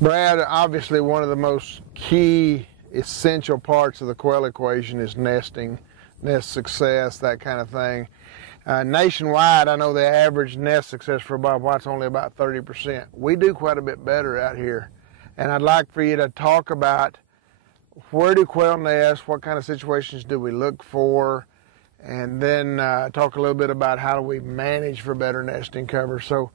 Brad, obviously one of the most key essential parts of the quail equation is nesting, nest success, that kind of thing. Nationwide, I know the average nest success for bobwhite is only about 30%. We do quite a bit better out here. And I'd like for you to talk about where do quail nest, what kind of situations do we look for, and then talk a little bit about how do we manage for better nesting cover. So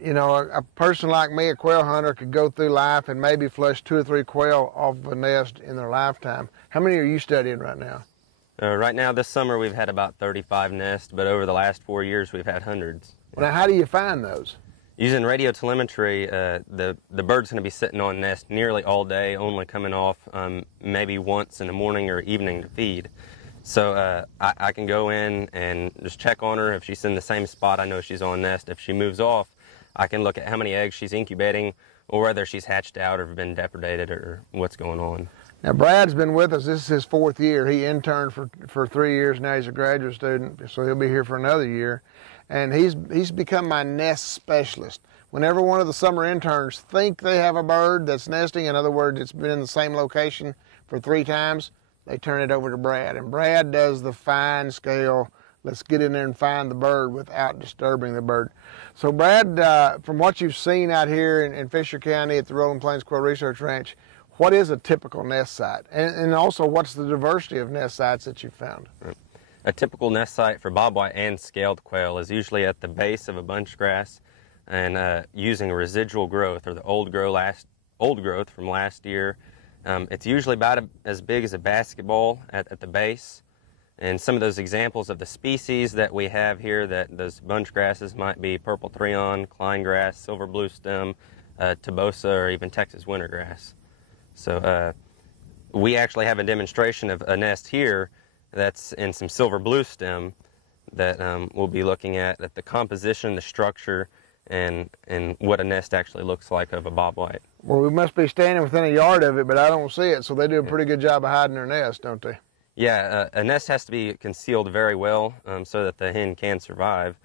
you know, a person like me, a quail hunter, could go through life and maybe flush 2 or 3 quail off of a nest in their lifetime. How many are you studying right now? Right now, this summer, we've had about 35 nests, but over the last 4 years, we've had hundreds. Now, how do you find those? Using radio telemetry, the bird's going to be sitting on nest nearly all day, only coming off maybe once in the morning or evening to feed. So I can go in and just check on her. If she's in the same spot, I know she's on nest. If she moves off, I can look at how many eggs she's incubating or whether she's hatched out or been depredated or what's going on. Now, Brad's been with us. This is his 4th year. He interned for 3 years. Now he's a graduate student, so he'll be here for another year. And he's become my nest specialist. Whenever one of the summer interns think they have a bird that's nesting, in other words, it's been in the same location for 3 times, they turn it over to Brad. And Brad does the fine scale, let's get in there and find the bird without disturbing the bird. So Brad, from what you've seen out here in Fisher County at the Rolling Plains Quail Research Ranch, what is a typical nest site? And also, what's the diversity of nest sites that you've found? A typical nest site for bobwhite and scaled quail is usually at the base of a bunch grass and using residual growth or the old growth from last year. It's usually about as big as a basketball at the base. And some of those examples of the species that we have here, that those bunch grasses might be purple threon, Klein grass, silver blue stem, tobosa, or even Texas wintergrass. So we actually have a demonstration of a nest here that's in some silver blue stem that we'll be looking at the composition, the structure, and what a nest actually looks like of a bobwhite. Well, we must be standing within a yard of it, but I don't see it, so they do a pretty good job of hiding their nest, don't they? Yeah, a nest has to be concealed very well so that the hen can survive,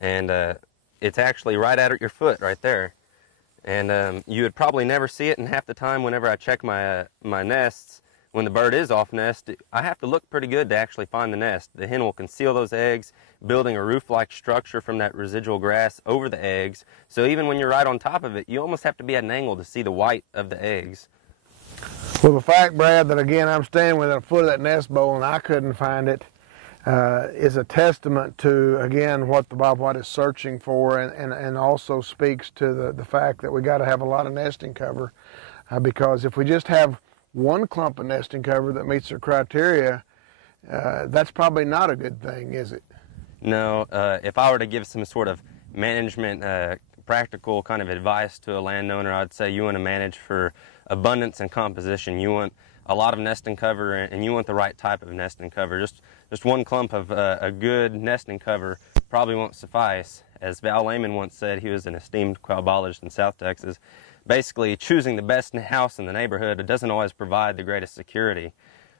and it's actually right at your foot right there. And you would probably never see it, and half the time whenever I check my nests, when the bird is off nest, I have to look pretty good to actually find the nest. The hen will conceal those eggs, building a roof-like structure from that residual grass over the eggs. So even when you're right on top of it, you almost have to be at an angle to see the white of the eggs. Well, the fact, Brad, that again I'm standing within a foot of that nest bowl and I couldn't find it is a testament to, again, what the bobwhite is searching for, and also speaks to the fact that we got to have a lot of nesting cover, because if we just have one clump of nesting cover that meets their criteria, that's probably not a good thing, is it? No, if I were to give some sort of management practical kind of advice to a landowner, I'd say you want to manage for abundance and composition. You want a lot of nesting cover, and you want the right type of nesting cover. Just one clump of a good nesting cover probably won't suffice. As Val Lehman once said, he was an esteemed quail biologist in South Texas, basically choosing the best house in the neighborhood, it doesn't always provide the greatest security.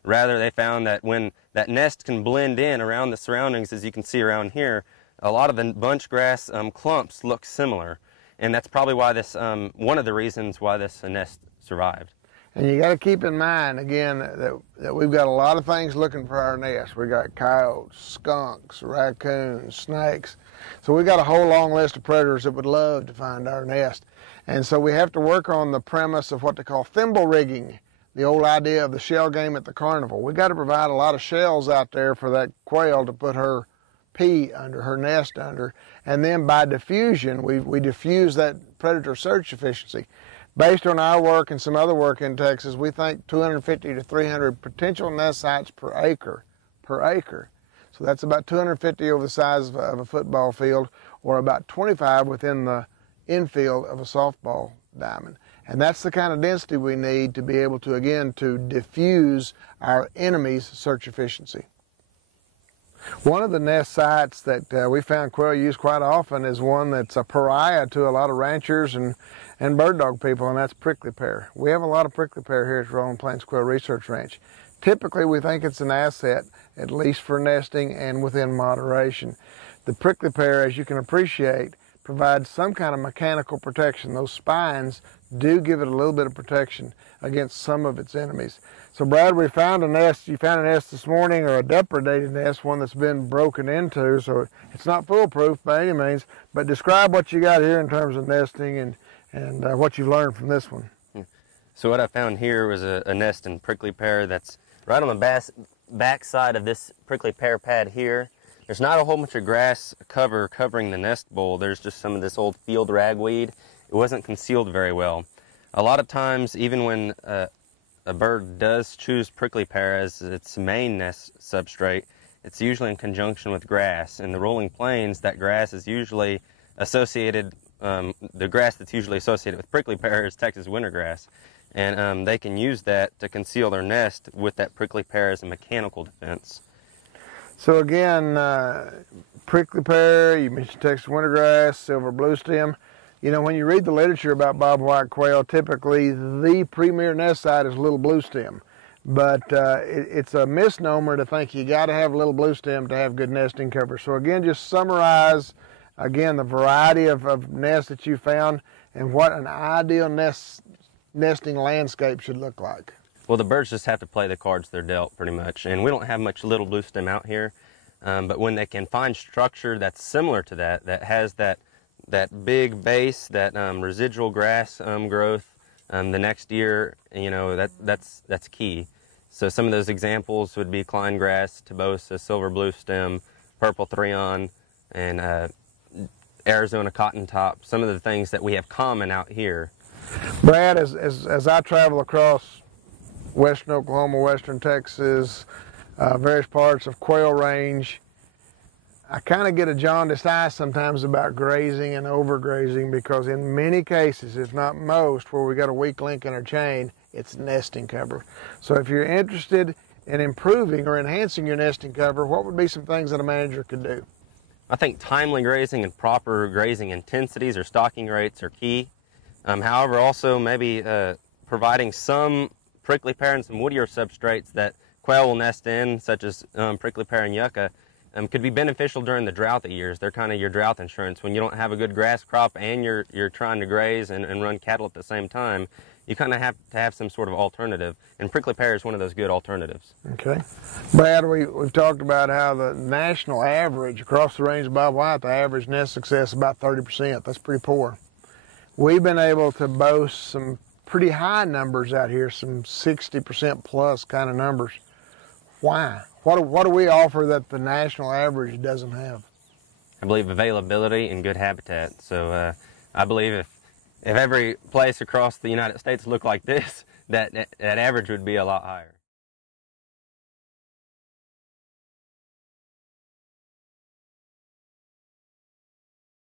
Rather, they found that when that nest can blend in around the surroundings, as you can see around here, a lot of the bunch grass clumps look similar. And that's probably why this, one of the reasons why this nest survived. And you got to keep in mind, again, that we've got a lot of things looking for our nest. We got coyotes, skunks, raccoons, snakes. So we got a whole long list of predators that would love to find our nest. And so we have to work on the premise of what they call thimble rigging, the old idea of the shell game at the carnival. We got to provide a lot of shells out there for that quail to put her pea under, her nest under, and then by diffusion, we diffuse that predator search efficiency. Based on our work and some other work in Texas, we think 250 to 300 potential nest sites per acre. So that's about 250 over the size of a football field, or about 25 within the infield of a softball diamond. And that's the kind of density we need to be able to, again, to diffuse our enemy's search efficiency. One of the nest sites that we found quail use quite often is one that's a pariah to a lot of ranchers and bird dog people, and that's prickly pear. We have a lot of prickly pear here at Rolling Plains Quail Research Ranch. Typically, we think it's an asset, at least for nesting and within moderation. The prickly pear, as you can appreciate, provides some kind of mechanical protection. Those spines do give it a little bit of protection against some of its enemies. So Brad, we found a nest. You found a nest this morning, or a depredated nest, one that's been broken into, so it's not foolproof by any means, but describe what you got here in terms of nesting and what you've learned from this one. So what I found here was a nest in prickly pear that's right on the back side of this prickly pear pad here. There's not a whole bunch of grass covering the nest bowl. There's just some of this old field ragweed. It wasn't concealed very well. A lot of times, even when a bird does choose prickly pear as its main nest substrate, it's usually in conjunction with grass. In the rolling plains, that grass is usually associated, the grass that's usually associated with prickly pear is Texas wintergrass. And they can use that to conceal their nest with that prickly pear as a mechanical defense. So again, prickly pear, you mentioned Texas wintergrass, silver bluestem. You know, when you read the literature about bobwhite quail, typically the premier nest site is little bluestem. But it's a misnomer to think you got to have little bluestem to have good nesting cover. So again, just summarize, again, the variety of nests that you found and what an ideal nesting landscape should look like. Well, the birds just have to play the cards they're dealt, pretty much. And we don't have much little bluestem out here. But when they can find structure that's similar to that has that big base, that residual grass growth the next year, you know, that's key. So some of those examples would be Klein grass, Tobosa, silver bluestem, purple threon, and Arizona cotton top. Some of the things that we have common out here. Brad, as I travel across western Oklahoma, western Texas, various parts of quail range, I kind of get a jaundiced eye sometimes about grazing and overgrazing, because in many cases, if not most, where we got a weak link in our chain, it's nesting cover. So if you're interested in improving or enhancing your nesting cover, what would be some things that a manager could do? I think timely grazing and proper grazing intensities or stalking rates are key. However, also maybe providing some prickly pear and some woodier substrates that quail will nest in, such as prickly pear and yucca, could be beneficial during the drought years. They're kind of your drought insurance. When you don't have a good grass crop and you're trying to graze and run cattle at the same time, you kind of have to have some sort of alternative, and prickly pear is one of those good alternatives. Okay. Brad, we've talked about how the national average across the range of bobwhite, the average nest success is about 30%. That's pretty poor. We've been able to boast some pretty high numbers out here, some 60% plus kind of numbers. Why? What do we offer that the national average doesn't have? I believe availability and good habitat. So I believe if every place across the United States looked like this, that average would be a lot higher.